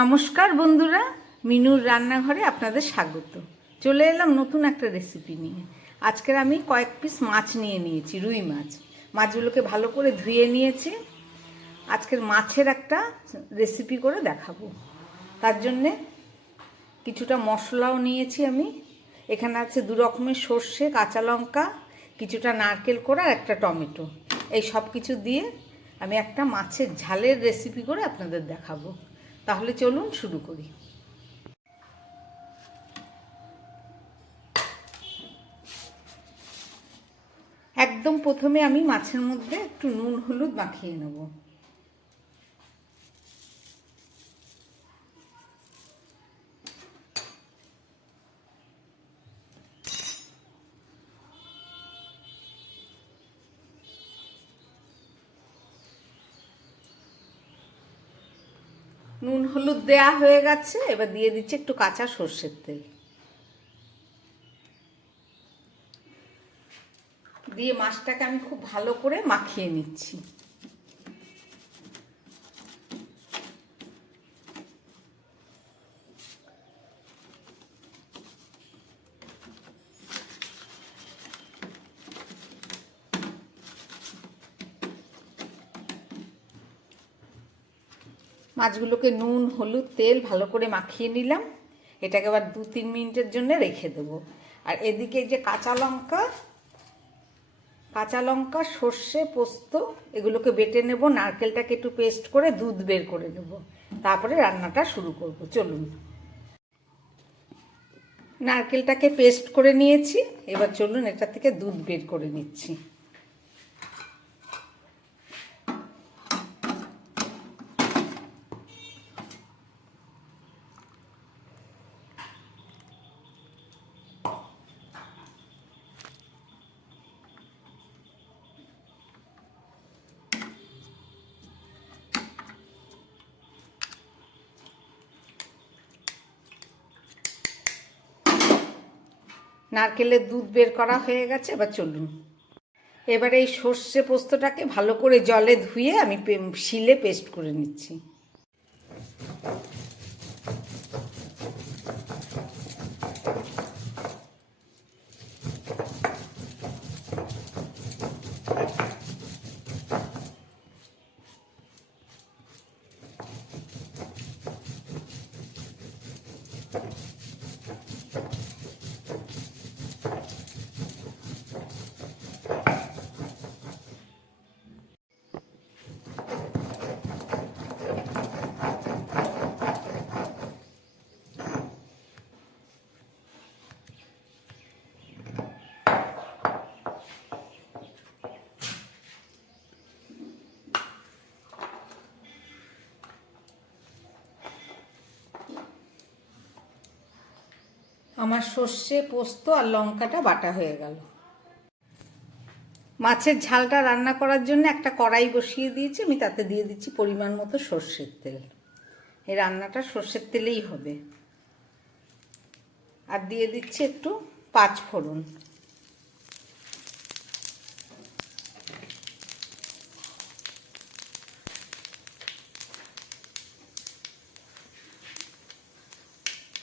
নমস্কার বন্ধুরা, মিনুর রান্নাঘরে আপনাদের স্বাগত। চলে এলাম নতুন একটা রেসিপি নিয়ে। আজকের আমি কয়েক পিস মাছ নিয়ে নিয়েছি, রুই মাছ। মাছগুলোকে ভালো করে ধুয়ে নিয়েছি। আজকের মাছের একটা রেসিপি করে দেখাবো। তার জন্যে কিছুটা মশলাও নিয়েছি আমি। এখানে আছে 2 রকমের সর্ষে, কাঁচা লঙ্কা, কিছুটা নারকেল কোড়া আর একটা টমেটো। এই সব কিছু দিয়ে আমি একটা মাছের ঝালের রেসিপি করে আপনাদের দেখাবো। তাহলে চলুন শুরু করি। একদম প্রথমে আমি মাছের মধ্যে একটু নুন হলুদ মাখিয়ে নেব। নুন হলুদ দেয়া হয়ে গেছে, এবার দিয়ে দিচ্ছি একটু কাঁচা সর্ষের তেল। দিয়ে মাছটাকে আমি খুব ভালো করে মাখিয়ে নিচ্ছি। মাছগুলোকে নুন হলুদ তেল ভালো করে মাখিয়ে নিলাম। এটাকে আবার 2-3 মিনিটের জন্য রেখে দেবো। আর এদিকে যে কাঁচা লঙ্কা সর্ষে পোস্ত এগুলোকে বেটে নেব। নারকেলটাকে একটু পেস্ট করে দুধ বের করে নেব, তারপরে রান্নাটা শুরু করব। চলুন। নারকেলটাকে পেস্ট করে নিয়েছি, এবার চলুন এটা থেকে দুধ বের করে নিচ্ছি। নারকেলের দুধ বের করা হয়ে গেছে, এবার চলুন। এবারে এই সর্ষে পোস্তটাকে ভালো করে জলে ধুয়ে আমি শিলে পেস্ট করে নিচ্ছি। আমার সর্ষে পোস্ত আর লঙ্কাটা বাটা হয়ে গেল। মাছের ঝালটা রান্না করার জন্য একটা কড়াই বসিয়ে দিয়েছি, আমি তাতে দিয়ে দিচ্ছি পরিমাণ মতো সর্ষের তেল। এই রান্নাটা সর্ষের তেলেই হবে। আর দিয়ে দিচ্ছি একটু 5 ফোড়ন।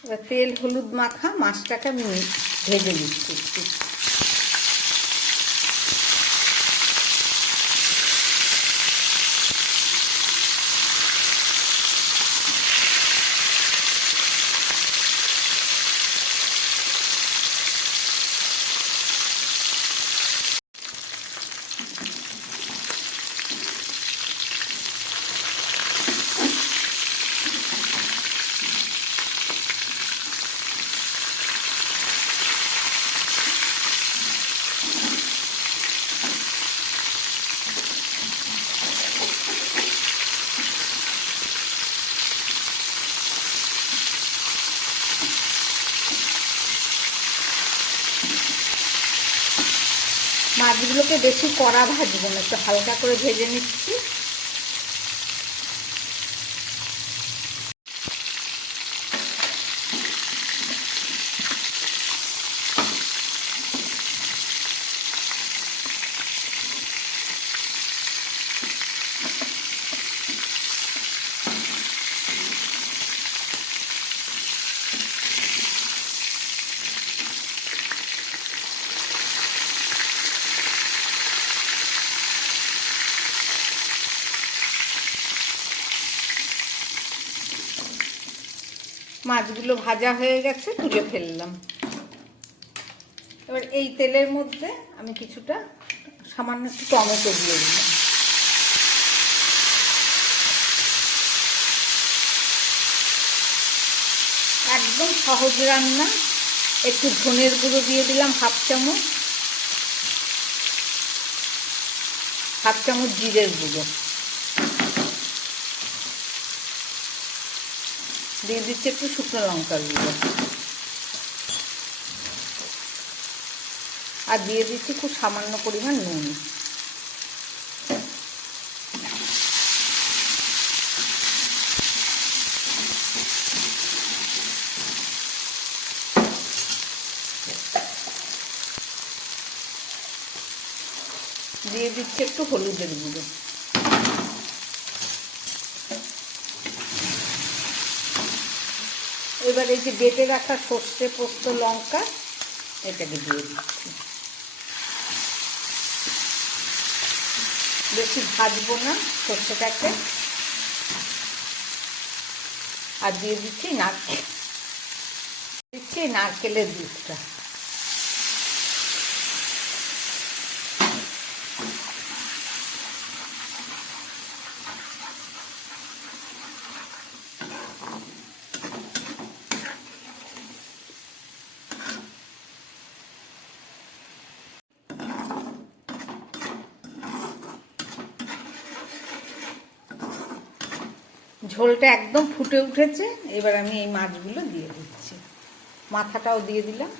এবার তেল হলুদ মাখা মাছটাকে আমি ভেজে নিচ্ছি একটু। মাছগুলোকে বেশি কড়া ভাজবো না, একটু হালকা করে ভেজে নিচ্ছি। মাছগুলো ভাজা হয়ে গেছে, তুলে ফেললাম। এবার এই তেলের মধ্যে আমি কিছুটা সামান্য একটু টমেটো দিয়ে দিলাম। একদম সহজ রান্না। একটু ধনের গুঁড়ো দিয়ে দিলাম হাফ চামচ, হাফ চামচ জিরের গুঁড়ো দিয়ে দিচ্ছি, একটু শুকনো লঙ্কার গুঁড়ো, আর দিয়ে দিচ্ছি খুব সামান্য পরিমাণ নুন। দিয়ে দিচ্ছি একটু হলুদের গুঁড়ো। এবার এই যে বেটে রাখা সর্ষে পোস্ত লঙ্কা এটাকে দিয়ে দিচ্ছি। বেশি ভাজবো না সর্ষেটাকে। আর দিয়ে দিচ্ছি নারকেলের দুধটা। ঝোলটা একদম ফুটে উঠেছে। এবার আমি এই মাছগুলো দিয়ে দিচ্ছি, মাথাটাও দিয়ে দিলাম।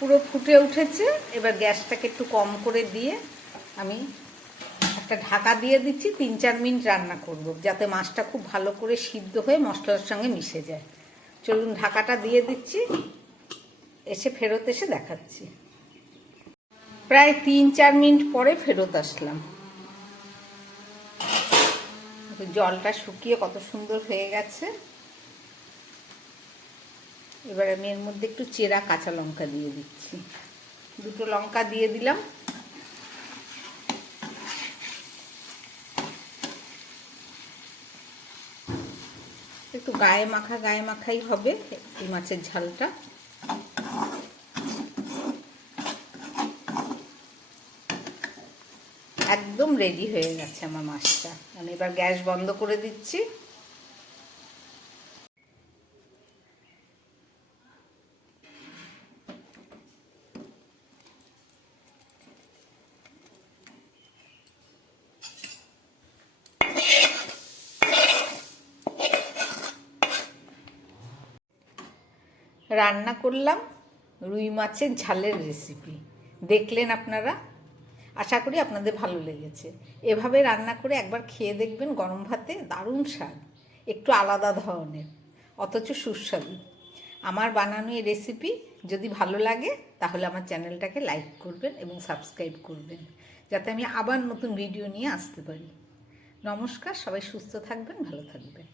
পুরো ফুটে উঠেছে। এবার গ্যাসটাকে একটু কম করে দিয়ে আমি একটা ঢাকা দিয়ে দিচ্ছি। 3-4 মিনিট রান্না করব, যাতে মাছটা খুব ভালো করে সিদ্ধ হয়ে মশলার সঙ্গে মিশে যায়। চলুন ঢাকাটা দিয়ে দিচ্ছি, ফেরত এসে দেখাচ্ছি। প্রায় 3-4 মিনিট পরে ফেরত আসলাম। জলটা শুকিয়ে কত সুন্দর হয়ে গেছে। এবার আমি এর মধ্যে একটু চেরা কাঁচা লঙ্কা দিয়ে দিচ্ছি। 2টো লঙ্কা দিয়ে দিলাম। একটু গায়ে মাখাই হবে এই মাছের ঝালটা। একদম রেডি হয়ে গেছে আমার মাছটা। আমি এবার গ্যাস বন্ধ করে দিচ্ছি। রান্না করলাম রুই মাছের ঝালের রেসিপি। দেখলেন আপনারা, আশা করি আপনাদের ভালো লেগেছে। এভাবে রান্না করে একবার খেয়ে দেখবেন গরম ভাতে, দারুণ স্বাদ, একটু আলাদা ধরনের অথচ সুস্বাদু। আমার বানানো এই রেসিপি যদি ভালো লাগে তাহলে আমার চ্যানেলটাকে লাইক করবেন এবং সাবস্ক্রাইব করবেন, যাতে আমি আবার নতুন ভিডিও নিয়ে আসতে পারি। নমস্কার, সবাই সুস্থ থাকবেন, ভালো থাকবেন।